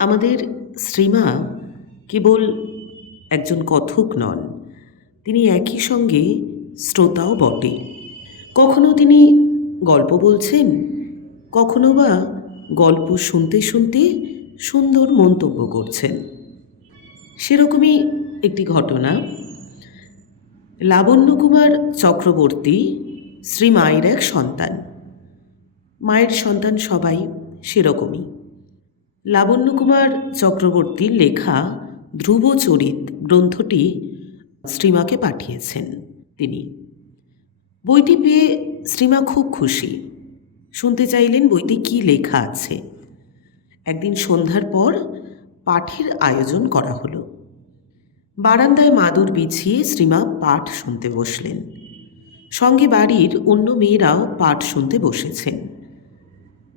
আমাদের শ্রীমা কেবল একজন কথক নন, তিনি একই সঙ্গে শ্রোতাও বটে। কখনো তিনি গল্প বলছেন, কখনো বা গল্প শুনতে শুনতে সুন্দর মন্তব্য করছেন। সেরকমই একটি ঘটনা। লাবণ্য কুমার চক্রবর্তী শ্রীমায়ের এক সন্তান। মায়ের সন্তান সবাই সেরকমই। লাবণ্য কুমার চক্রবর্তীর লেখা ধ্রুবচরিত গ্রন্থটি শ্রীমাকে পাঠিয়েছেন তিনি। বইটি পেয়ে শ্রীমা খুব খুশি। শুনতে চাইলেন বইতে কী লেখা আছে। একদিন সন্ধ্যার পর পাঠের আয়োজন করা হলো। বারান্দায় মাদুর বিছিয়ে শ্রীমা পাঠ শুনতে বসলেন। সঙ্গে বাড়ির অন্য মেয়েরাও পাঠ শুনতে বসেছেন।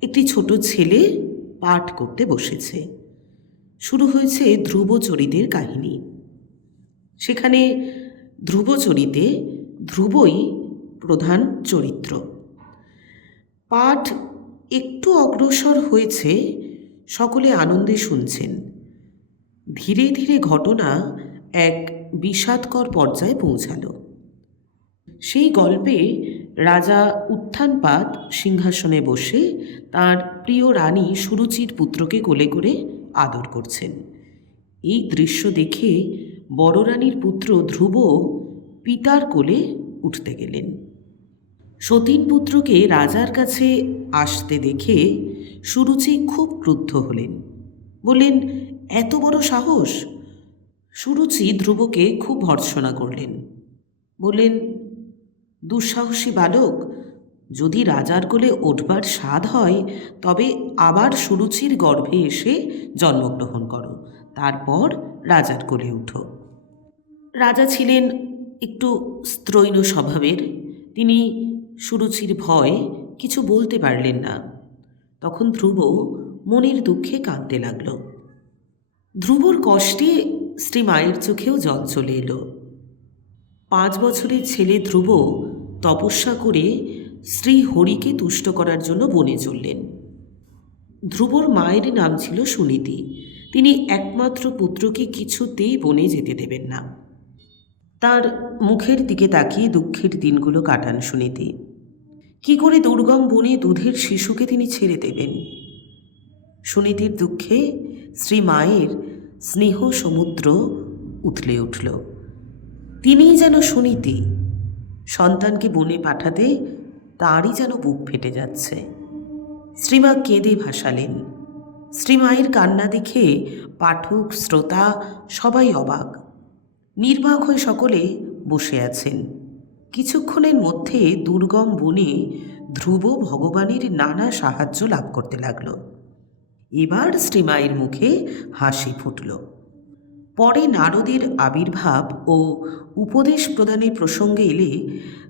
একটি ছোট ছেলে পাঠ করতে বসেছে। শুরু হয়েছে ধ্রুবচরিতের কাহিনী। সেখানে ধ্রুবচরিতে ধ্রুবই প্রধান চরিত্র। পাঠ একটু অগ্রসর হয়েছে, সকলে আনন্দে শুনছেন। ধীরে ধীরে ঘটনা এক বিষাদকর পর্যায়ে পৌঁছাল। সেই গল্পে রাজা উত্থানপাত সিংহাসনে বসে তার প্রিয় রানী সুরুচির পুত্রকে কোলে করে আদর করছেন। এই দৃশ্য দেখে বড় রানীর পুত্র ধ্রুব পিতার কোলে উঠতে গেলেন। সতীন পুত্রকে রাজার কাছে আসতে দেখে সুরুচি খুব ক্রুদ্ধ হলেন। বললেন, এত বড় সাহস! সুরুচি ধ্রুবকে খুব ভর্ৎসনা করলেন। বললেন, দুঃসাহসী বালক, যদি রাজার কোলে উঠবার স্বাদ হয় তবে আবার সুরুচির গর্ভে এসে জন্মগ্রহণ করো, তারপর রাজার কোলে উঠো। রাজা ছিলেন একটু স্ত্রৈণ স্বভাবের। তিনি সুরুচির ভয় কিছু বলতে পারলেন না। তখন ধ্রুব মনের দুঃখে কাঁদতে লাগল। ধ্রুবর কষ্টে শ্রীমায়ের চোখেও জল চলে এলো। 5 বছরের ছেলে ধ্রুব তপস্যা করে শ্রী হরিকে তুষ্ট করার জন্য বনে চললেন। ধ্রুবর মায়ের নাম ছিল সুনীতি। তিনি একমাত্র পুত্রকে কিছুতেই বনে যেতে দেবেন না। তার মুখের দিকে তাকিয়ে দুঃখের দিনগুলো কাটান সুনীতি। কি করে দুর্গম বনে দুধের শিশুকে তিনি ছেড়ে দেবেন? সুনীতির দুঃখে শ্রী মায়ের স্নেহ সমুদ্র উথলে উঠল। তিনিই যেন সুনীতি। সন্তানকে বনে পাঠাতে তাঁরই যেন বুক ফেটে যাচ্ছে। শ্রীমা কেঁদে ভাসালেন। শ্রীমায়ের কান্না দেখে পাঠক, শ্রোতা সবাই অবাক। নির্বাক হয়ে সকলে বসে আছেন। কিছুক্ষণের মধ্যে দুর্গম বনে ধ্রুব ভগবানের নানা সাহায্য লাভ করতে লাগল। এবার শ্রীমায়ের মুখে হাসি ফুটল। পরে নারদের আবির্ভাব ও উপদেশ প্রদানের প্রসঙ্গে এলে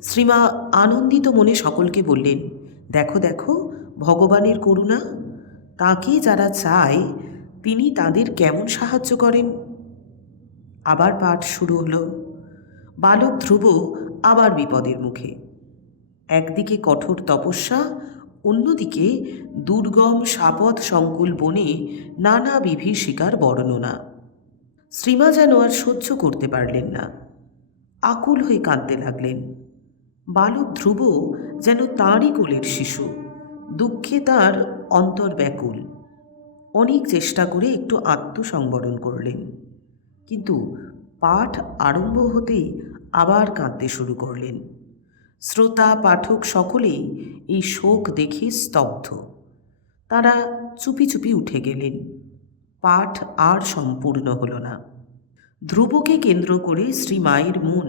শ্রীমা আনন্দিত মনে সকলকে বললেন, দেখো দেখো ভগবানের করুণা, তাকে যারা চায় তিনি তাদের কেমন সাহায্য করেন। আবার পাঠ শুরু হলো। বালক ধ্রুব আবার বিপদের মুখে। একদিকে কঠোর তপস্যা, অন্যদিকে দুর্গম সাপদ সংকুল বনে নানা বিভীষিকার বর্ণনা। শ্রীমা যেন আর সহ্য করতে পারলেন না। আকুল হয়ে কাঁদতে লাগলেন। বালক ধ্রুব যেন তাঁরই কোলের শিশু। দুঃখে তার অন্তর ব্যাকুল। অনেক চেষ্টা করে একটু আত্মসংবরণ করলেন, কিন্তু পাঠ আরম্ভ হতেই আবার কাঁদতে শুরু করলেন। শ্রোতা, পাঠক সকলেই এই শোক দেখে স্তব্ধ। তারা চুপি চুপি উঠে গেলেন। পাঠ আর সম্পূর্ণ হল না। ধ্রুবকে কেন্দ্র করে শ্রী মায়ের মন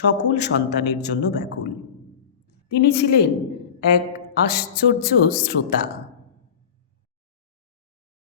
সকল সন্তানের জন্য ব্যাকুল। তিনি ছিলেন এক আশ্চর্য শ্রোতা।